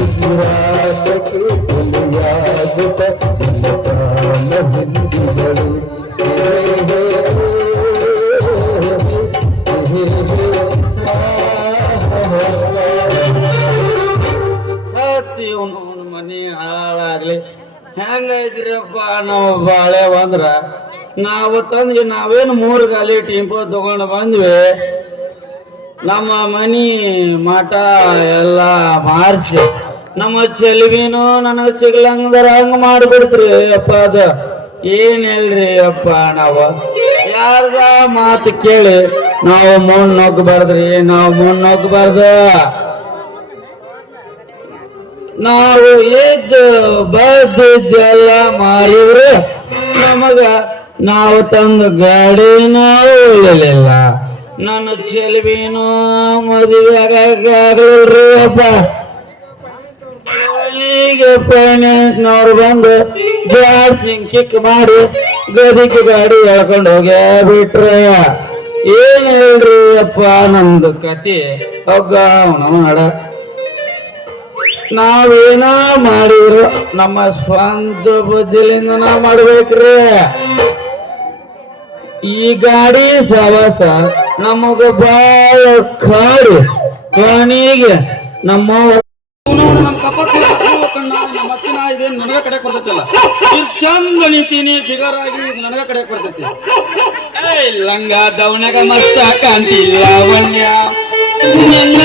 ಉಸಿರಾಟಕ್ಕೆ ಕೊಲೆಯಾಗುತ್ತ ಪ್ರಾಣ ಹಿಂದಿಗಳು ಮನಿ ಹಾಳಾಗ್ಲಿ ಹೆಂಗೈತ್ರಿಯಪ್ಪ ನಾವು ಬಾಳೆ ಬಂದ್ರ ನಾವು ತಂದ್ವಿ ನಾವೇನು 3 ಗಾಲಿ ಟಿಂಪೋ ತಗೊಂಡು ಬಂದ್ವಿ ನಮ್ಮ ಮನಿ ಮಠ ಎಲ್ಲ ಮಾರ್ಸಿ ನಮ್ಮ ಚೆಲುವಿನೂ ನನಗೆ ಸಿಗ್ಲಂಗದ್ರ ಹಂಗ ಮಾಡಿಬಿಡ್ತ್ರಿ ಅಪ್ಪ ಅದು ಏನ್ ಹೇಳ್ರಿ ಅಪ್ಪ ನಾವು ಯಾರ್ದ ಮಾತು ಕೇಳಿ ನಾವು ಮುನ್ನೋಗ್ಬಾರ್ದ್ರಿ ನಾವು ಮುನ್ನೋಗ್ಬಾರ್ದು ನಾವು ಎದ್ದು ಬದ್ದೆಲ್ಲ ಮಾರಿವ್ರಿ ನಮಗ ನಾವು ತಂದು ಗಾಡಿನ ಉಳಿಲಿಲ್ಲ ನನ್ನ ಚೆಲುವಿನೂ ಮದುವೆ ಆಗಲ್ರಿ ಅಪ್ಪ ಪೈನೆಂಟ್ನವ್ರು ಬಂದು ಜಾಡ್ಸಿಂಗ್ ಕಿಕ್ ಮಾಡಿ ಗದಿಗೆ ಗಾಡಿ ಎಳ್ಕೊಂಡು ಹೋಗ್ಯಾ ಬಿಟ್ರೆ ಏನ್ ಹೇಳ್ರಿ ಅಪ್ಪ ನಮ್ದು ಕತಿ ಹೋಗ ಅವನು ಮಾಡ ನಾವೇನ ಮಾಡಿದ್ರು ನಮ್ಮ ಸ್ವಂತ ಬುದ್ಧಿಲಿಂದ ನಾವ್ ಮಾಡ್ಬೇಕ್ರಿ ಈ ಗಾಡಿ ಸವಾಸ ನಮಗ ಬಾಳ ಕಾಡಿ ಕೊನೆಗೆ ನಮ್ಮ ನನಗ ಕಡೆ ಕೊಡ್ತೈತಿಲ್ಲ ಚಂದ ನಿಂತೀನಿ ಫಿಗರ್ ಆಗಿ ನನಗ ಕಡೆ ಕೊಡ್ತೈತಿ ಲಂಗ ದವಣಗ ಮಸ್ತ ಕಾಂತಿಲ್ಲ ವನ್ಯ ನನ್ನ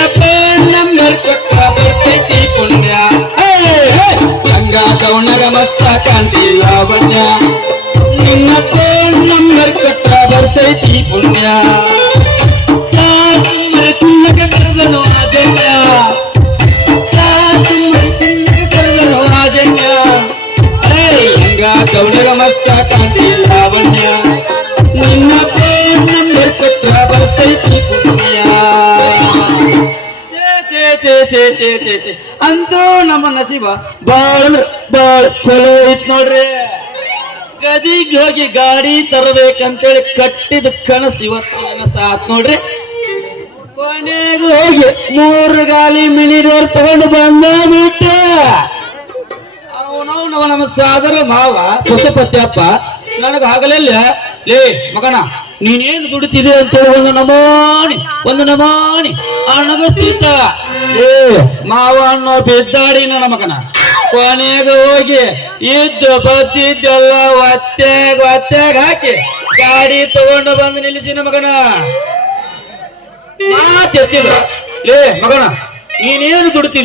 ನಂಬರ್ ಕೊಟ್ಟ ಬರ್ತೈತಿ ಪುಣ್ಯ ಲಂಗ ದವಣಗ ಮಸ್ತ ಕಾಂತಿಲ್ಲ ವನ್ಯ ನಿನ್ನ ನಂಬರ್ ಕೊಟ್ಟ ಬರ್ತೈತಿ ಪುಣ್ಯ ತಿನ್ನಕ ಕರೆದನು ಅಜನ್ಯ ಗೌಡಗ ಮಸ್ತ ಕಾಂತಿ ಲಾವಣ್ಯ ನಿನ್ನ ನಂಬರ್ ಕೊಟ್ಟ ಬರ್ತೈತಿ ಪುಣ್ಯ ಅಂತೂ ನಮ್ಮ ನಸೀಬ ಬಾಳ ಚಲೋ ಐತ್ ನೋಡ್ರಿ ಗದಿಗೆ ಹೋಗಿ ಗಾಡಿ ತರಬೇಕಂತೇಳಿ ಕಟ್ಟಿದ ಕನಸು ಇವತ್ತು ನೆನಸಾತ್ ನೋಡ್ರಿ ಕೊನೆಗೆ ಹೋಗಿ 3 ಗಾಲಿ ಮಿನಿ ಡೋರ್ ತಗೊಂಡು ಬಂದ ಬಿಟ್ಟ ನಮ್ಮ ಸಾದರ ಮಾವ ಹೊಸಪತ್ಯಪ್ಪ ನನಗ ಆಗಲಿಲ್ಲ ಲೇ ಮಗನ ನೀನೇನು ದುಡಿತಿದೆ ಅಂತ ಒಂದು ನಮಾಣಿ ಅಣಗಸ್ತಿದ್ದ ಲೇ ಮಾವ ಅನ್ನೋ ಬಿದ್ದಾಡಿ ನನ್ನ ಮಗನ ಕೊನೆಗೆ ಹೋಗಿ ಇದ್ದು ಬದ್ದಿದ್ದೆಲ್ಲ ಒತ್ತೆಗ್ ಹಾಕಿ ಗಾಡಿ ತಗೊಂಡು ಬಂದು ನಿಲ್ಲಿಸಿನ ಮಗನ ಮಾತೆತ್ತಿದ ಲೇ ಮಗನ ನೀನೇನು ದುಡ್ತೀನಿ